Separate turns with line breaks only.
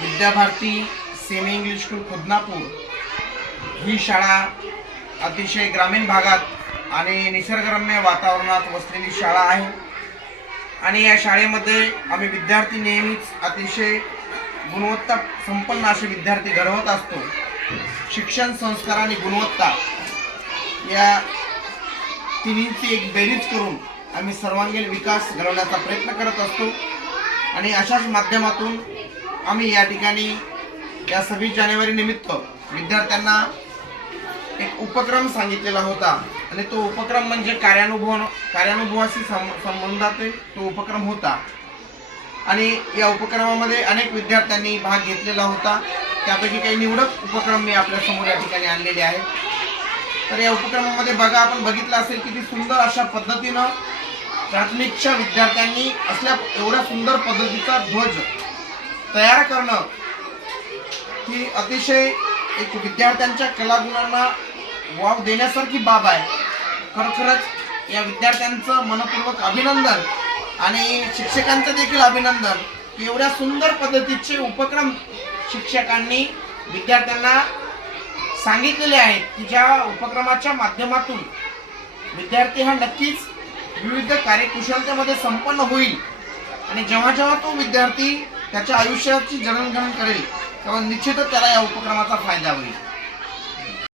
Vidyabharati semi English school Khudnapur. ही शाळा अतिशय ग्रामीण भागात आणि निसर्गरम्य वातावरणात वसलेली शाळा आहे. आणि या शाळेमध्ये आम्ही विद्यार्थी नेहमीच अतिशय गुणवत्ता संपन्न असे विद्यार्थी घडवत असतो. शिक्षण संस्कार आणि गुणवत्ता या तिन्हींची एक बेरीज करून आम्ही सर्वांगीण विकास घडवण्याचा प्रयत्न करत असतो. आणि अशाच माध्यमातून आम्ही या ठिकाणी या सव्वीस जानेवारी निमित्त विद्यार्थ्यांना एक उपक्रम सांगितलेला होता. आणि तो उपक्रम म्हणजे कार्यानुभव कार्यानुभवाशी सं संबंधातील तो उपक्रम होता. आणि या उपक्रमामध्ये अनेक विद्यार्थ्यांनी भाग घेतलेला होता. त्यापैकी काही निवडक उपक्रम मी आपल्यासमोर या ठिकाणी आणलेले आहेत. तर या उपक्रमामध्ये बघा आपण बघितलं असेल किती सुंदर अशा पद्धतीनं प्राथमिकच्या विद्यार्थ्यांनी असल्या एवढ्या सुंदर पद्धतीचा ध्वज तयार करणं ही अतिशय एक विद्यार्थ्यांच्या कलागुणांना वाव देण्यासारखी बाब आहे. खरोखरच या विद्यार्थ्यांचं मनपूर्वक अभिनंदन आणि शिक्षकांचं देखील अभिनंदन. की एवढ्या सुंदर पद्धतीचे उपक्रम शिक्षकांनी विद्यार्थ्यांना सांगितलेले आहेत की ज्या उपक्रमाच्या माध्यमातून विद्यार्थी हा नक्कीच विविध कार्यकुशलतेमध्ये संपन्न होईल. आणि जेव्हा जेव्हा तो विद्यार्थी त्याच्या आयुष्याची जडणघडण करेल तेव्हा निश्चितच त्याला या उपक्रमाचा फायदा होईल.